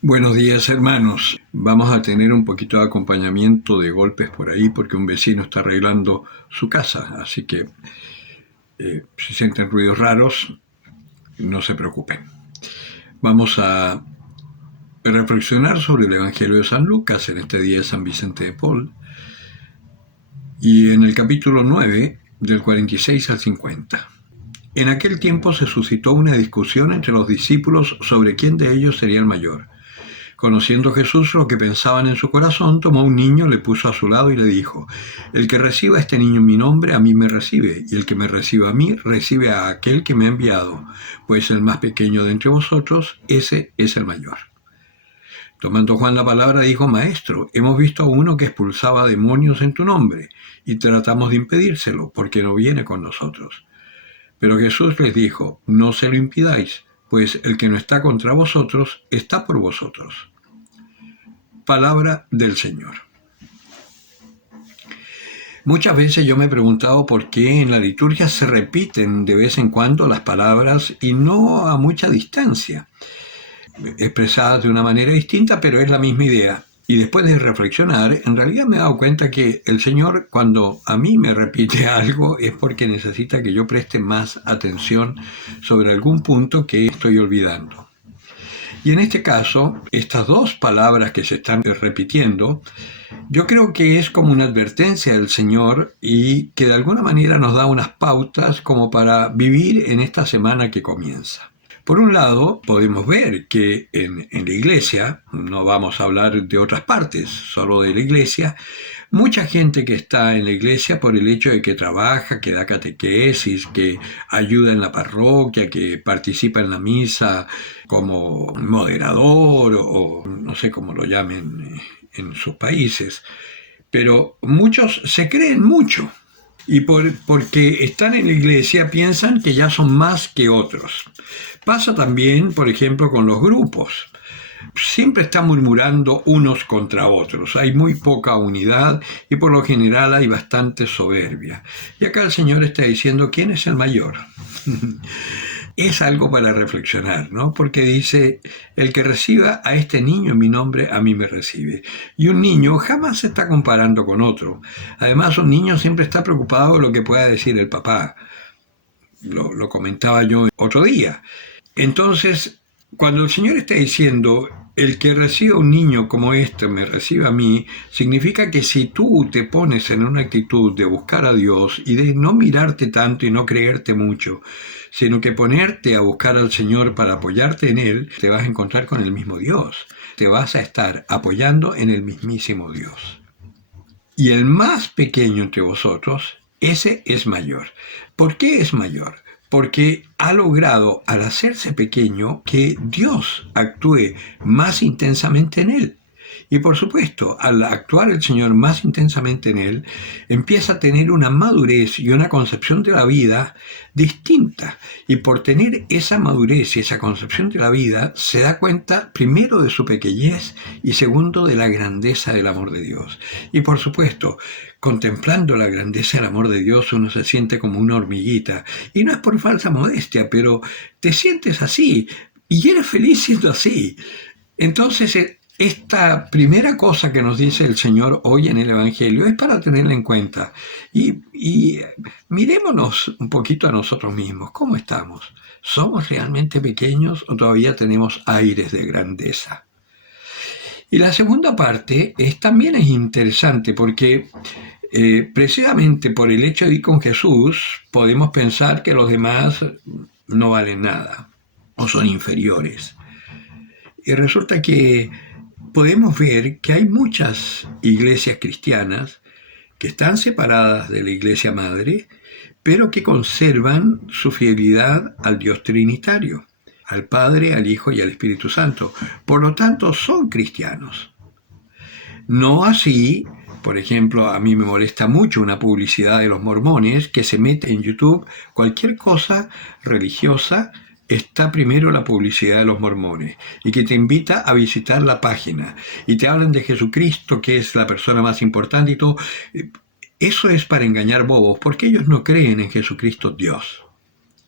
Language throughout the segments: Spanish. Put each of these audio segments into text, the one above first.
Buenos días, hermanos. Vamos a tener un poquito de acompañamiento de golpes por ahí porque un vecino está arreglando su casa, así que si sienten ruidos raros, no se preocupen. Vamos a reflexionar sobre el Evangelio de San Lucas en este día de San Vicente de Paul y en el capítulo 9 del 46 al 50. En aquel tiempo se suscitó una discusión entre los discípulos sobre quién de ellos sería el mayor. Conociendo Jesús lo que pensaban en su corazón, tomó un niño, le puso a su lado y le dijo: El que reciba a este niño en mi nombre, a mí me recibe, y el que me reciba a mí, recibe a aquel que me ha enviado, pues el más pequeño de entre vosotros, ese es el mayor. Tomando Juan la palabra, dijo: Maestro, hemos visto a uno que expulsaba demonios en tu nombre, y tratamos de impedírselo, porque no viene con nosotros. Pero Jesús les dijo: No se lo impidáis, pues el que no está contra vosotros, está por vosotros. Palabra del Señor. Muchas veces yo me he preguntado por qué en la liturgia se repiten de vez en cuando las palabras y no a mucha distancia, expresadas de una manera distinta, pero es la misma idea. Y después de reflexionar, en realidad me he dado cuenta que el Señor, cuando a mí me repite algo, es porque necesita que yo preste más atención sobre algún punto que estoy olvidando. Y en este caso, estas dos palabras que se están repitiendo, yo creo que es como una advertencia del Señor y que de alguna manera nos da unas pautas como para vivir en esta semana que comienza. Por un lado, podemos ver que en la iglesia, no vamos a hablar de otras partes, solo de la iglesia, mucha gente que está en la iglesia por el hecho de que trabaja, que da catequesis, que ayuda en la parroquia, que participa en la misa como moderador o no sé cómo lo llamen en sus países, pero muchos se creen mucho y porque están en la iglesia piensan que ya son más que otros. Pasa también, por ejemplo, con los grupos. Siempre están murmurando unos contra otros. Hay muy poca unidad y por lo general hay bastante soberbia. Y acá el Señor está diciendo: ¿quién es el mayor? Es algo para reflexionar, ¿no? Porque dice: el que reciba a este niño en mi nombre, a mí me recibe. Y un niño jamás se está comparando con otro. Además, un niño siempre está preocupado de lo que pueda decir el papá. Lo comentaba yo otro día. Entonces, cuando el Señor está diciendo: el que reciba a un niño como este me recibe a mí, significa que si tú te pones en una actitud de buscar a Dios y de no mirarte tanto y no creerte mucho, sino que ponerte a buscar al Señor para apoyarte en Él, te vas a encontrar con el mismo Dios. Te vas a estar apoyando en el mismísimo Dios. Y el más pequeño entre vosotros, ese es mayor. ¿Por qué es mayor? Porque ha logrado, al hacerse pequeño, que Dios actúe más intensamente en él. Y por supuesto, al actuar el Señor más intensamente en él, empieza a tener una madurez y una concepción de la vida distinta. Y por tener esa madurez y esa concepción de la vida, se da cuenta primero de su pequeñez y segundo de la grandeza del amor de Dios. Y por supuesto, contemplando la grandeza del amor de Dios, uno se siente como una hormiguita. Y no es por falsa modestia, pero te sientes así y eres feliz siendo así. Entonces, esta primera cosa que nos dice el Señor hoy en el Evangelio es para tenerla en cuenta. Y mirémonos un poquito a nosotros mismos. ¿Cómo estamos? ¿Somos realmente pequeños o todavía tenemos aires de grandeza? Y la segunda parte también es interesante porque precisamente por el hecho de ir con Jesús podemos pensar que los demás no valen nada o son inferiores. Y resulta que podemos ver que hay muchas iglesias cristianas que están separadas de la iglesia madre, pero que conservan su fidelidad al Dios trinitario, al Padre, al Hijo y al Espíritu Santo. Por lo tanto, son cristianos. No así, por ejemplo, a mí me molesta mucho una publicidad de los mormones que se mete en YouTube cualquier cosa religiosa. Está primero la publicidad de los mormones y que te invita a visitar la página y te hablan de Jesucristo, que es la persona más importante y todo. Eso es para engañar bobos, porque ellos no creen en Jesucristo Dios.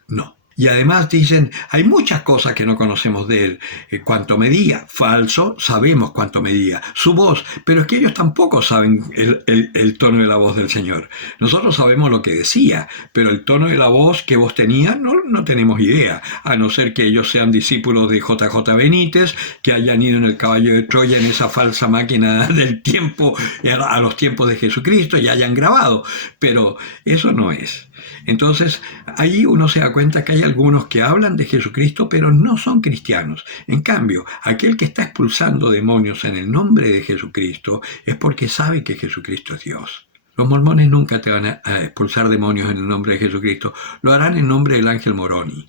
No. Y además dicen, hay muchas cosas que no conocemos de él. Cuánto medía, falso, sabemos cuánto medía. Su voz, pero es que ellos tampoco saben el tono de la voz del Señor. Nosotros sabemos lo que decía, pero el tono de la voz que vos tenías no tenemos idea, a no ser que ellos sean discípulos de JJ Benítez, que hayan ido en el caballo de Troya, en esa falsa máquina del tiempo, a los tiempos de Jesucristo, y hayan grabado. Pero eso no es. Entonces, ahí uno se da cuenta que hay algunos que hablan de Jesucristo, pero no son cristianos. En cambio, aquel que está expulsando demonios en el nombre de Jesucristo es porque sabe que Jesucristo es Dios. Los mormones nunca te van a expulsar demonios en el nombre de Jesucristo. Lo harán en nombre del ángel Moroni,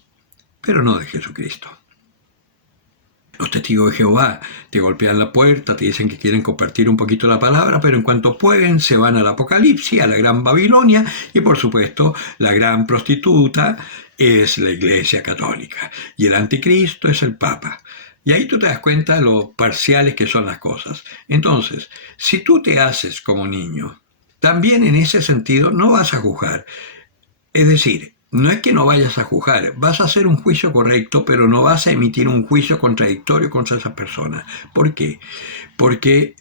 pero no de Jesucristo. Los testigos de Jehová te golpean la puerta, te dicen que quieren compartir un poquito la palabra, pero en cuanto pueden se van al Apocalipsis, a la gran Babilonia, y por supuesto la gran prostituta es la Iglesia Católica y el anticristo es el Papa. Y ahí tú te das cuenta de lo parciales que son las cosas. Entonces, si tú te haces como niño, también en ese sentido no vas a juzgar. Es decir, no es que no vayas a juzgar, vas a hacer un juicio correcto, pero no vas a emitir un juicio contradictorio contra esas personas. ¿Por qué? Porque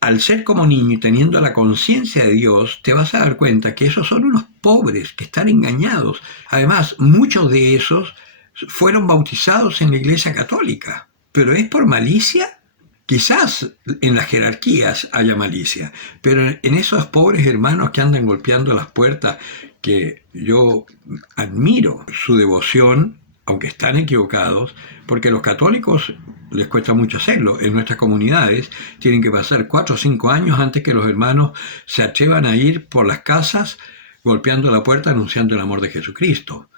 al ser como niño y teniendo la conciencia de Dios, te vas a dar cuenta que esos son unos pobres que están engañados. Además, muchos de esos fueron bautizados en la Iglesia Católica. ¿Pero es por malicia? Quizás en las jerarquías haya malicia, pero en esos pobres hermanos que andan golpeando las puertas, que yo admiro su devoción, aunque están equivocados, porque a los católicos les cuesta mucho hacerlo. En nuestras comunidades tienen que pasar 4 o 5 años antes que los hermanos se atrevan a ir por las casas golpeando la puerta anunciando el amor de Jesucristo.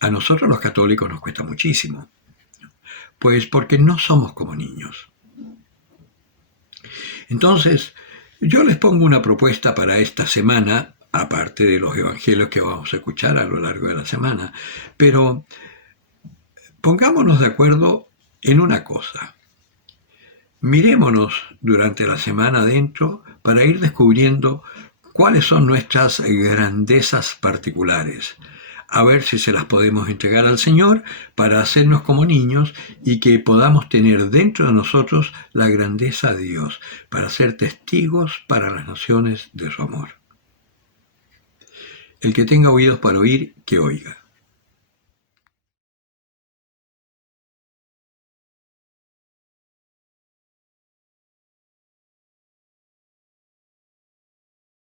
A nosotros los católicos nos cuesta muchísimo, pues porque no somos como niños. Entonces, yo les pongo una propuesta para esta semana, aparte de los evangelios que vamos a escuchar a lo largo de la semana, pero pongámonos de acuerdo en una cosa. Mirémonos durante la semana adentro para ir descubriendo cuáles son nuestras grandezas particulares, a ver si se las podemos entregar al Señor para hacernos como niños y que podamos tener dentro de nosotros la grandeza de Dios, para ser testigos para las naciones de su amor. El que tenga oídos para oír, que oiga.